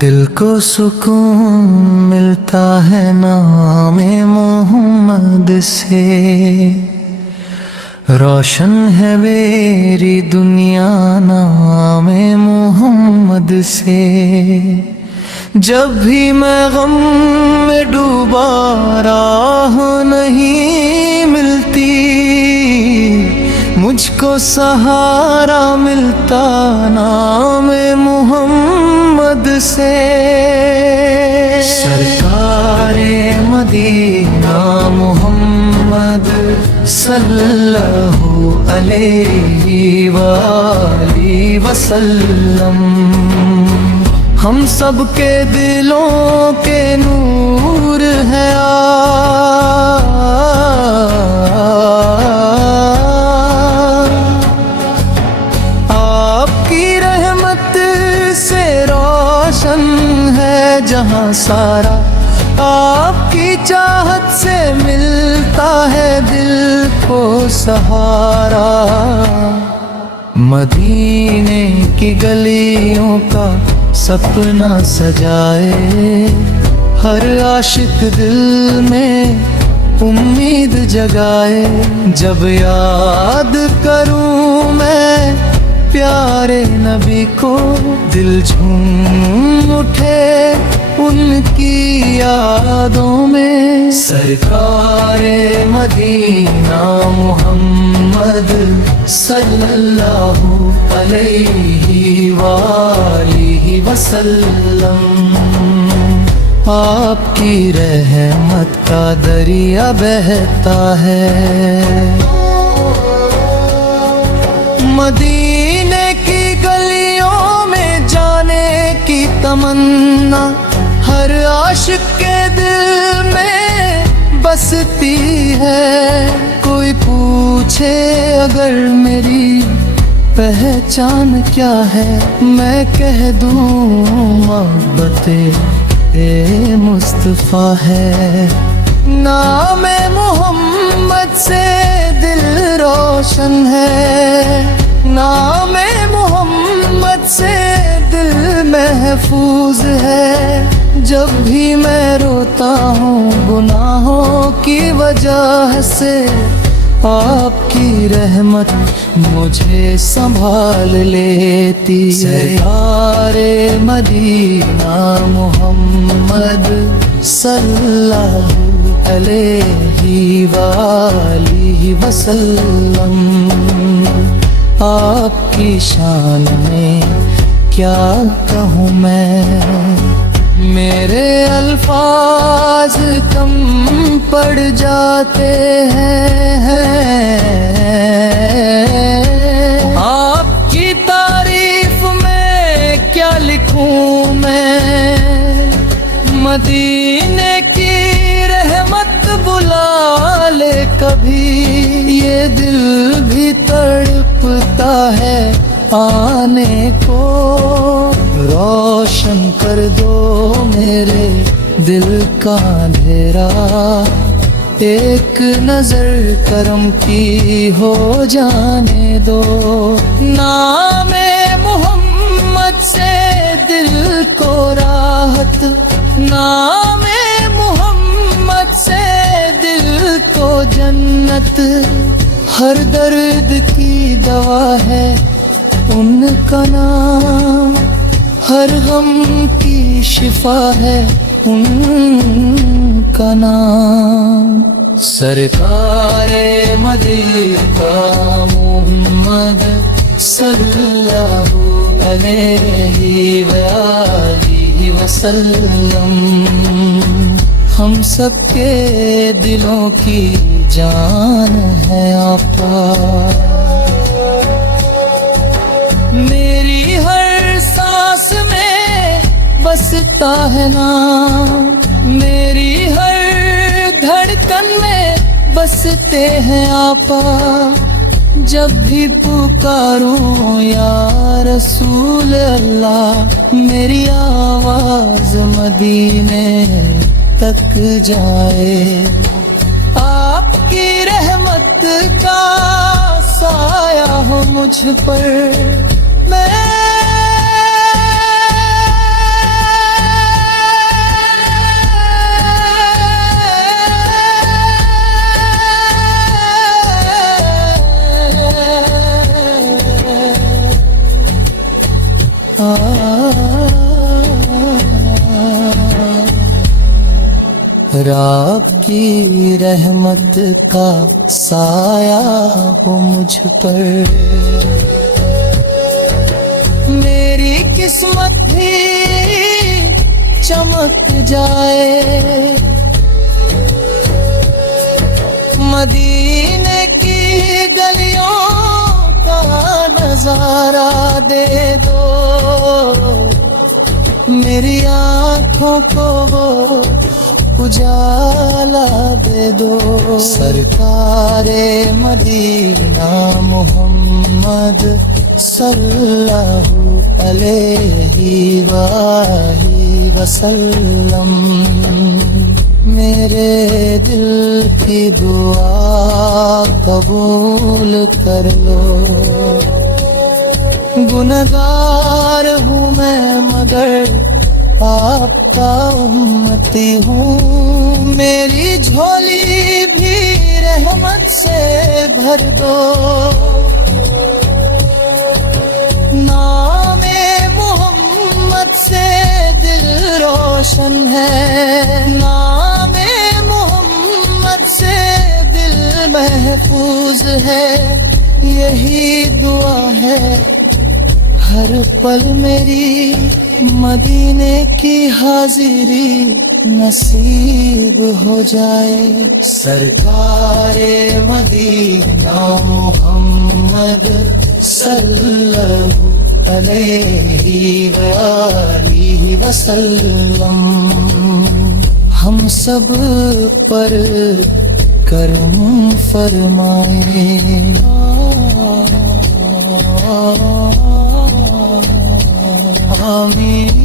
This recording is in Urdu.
دل کو سکون ملتا ہے نام محمد سے، روشن ہے میری دنیا نام محمد سے۔ جب بھی میں غم میں ڈوبا راہ نہیں ملتی، مجھ کو سہارا ملتا نام محمد سے۔ سرکار مدینہ محمد صلی اللہ علیہ وآلہ وسلم، ہم سب کے دلوں کے نور ہے آپ کی رحمت سے روشن ہے جہاں سارا، آپ کی چاہت سے ملتا ہے دل کو سہارا۔ مدینے کی گلیوں کا سپنا سجائے، ہر عاشق دل میں امید جگائے۔ جب یاد کروں میں پیارے نبی کو، دل جھوم اٹھے ان کی یادوں میں۔ سرکار مدینہ محمد صلی اللہ علیہ وآلہ وسلم، آپ کی رحمت کا دریا بہتا ہے۔ مدینے کی گلیوں میں جانے کی تمنا ہر عاشق کے دل میں بستی ہے۔ کوئی پوچھے اگر میری پہچان کیا ہے، میں کہہ دوں محبت مصطفیٰ ہے۔ نام محمد سے دل روشن ہے، نام محمد سے دل محفوظ ہے۔ جب بھی میں روتا ہوں گناہوں کی وجہ سے، آپ کی رحمت مجھے سنبھال لیتی ہے۔ سرکار مدینہ محمد صلی اللہ علیہ وآلہ وسلم، آپ کی شان میں کیا کہوں میں، میرے الفاظ کم پڑ جاتے ہیں۔ آپ کی تعریف میں کیا لکھوں میں، مدینے کی رحمت بلا لے کبھی، یہ دل بھی تڑپتا ہے آنے کو۔ روشن کر دو میرے دل کا اندھیرا، ایک نظر کرم کی ہو جانے دو۔ نام محمد سے دل کو راحت، نام محمد سے دل کو جنت، ہر درد کی دوا ہے ان کا نام، ہر غم کی شفا ہے ان کا نام۔ سرکار مدینہ محمد صلی اللہ علیہ وآلہ وسلم، ہم سب کے دلوں کی جان ہے آپا۔ میری ہر سانس میں بستا ہے نام، میری ہر دھڑکن میں بستے ہیں آپا۔ جب بھی پکاروں یا رسول اللہ، میری آواز مدینے تک جائے۔ آپ کی رحمت کا سایہ ہو مجھ پر، میں آپ کی رحمت کا سایہ ہو مجھ پر، میری قسمت بھی چمک جائے، مدینے کی گلیوں کا نظارہ دے دو، میری آنکھوں کو وہ اجالا دے دو، سرکار مدینہ محمد صلی اللہ علیہ وآلہ وسلم، میرے دل کی دعا قبول کر لو، گنہگار ہوں میں مگر آپ کا امتی ہوں، میری جھولی بھی رحمت سے بھر دو، نام محمد سے دل روشن ہے، نام محمد سے دل محفوظ ہے، یہی دعا ہے ہر پل میری، مدینے کی حاضری نصیب ہو جائے، سرکار مدینہ محمد صلی اللہ علیہ وآلہ وسلم، ہم سب پر کرم فرمائے، آمین۔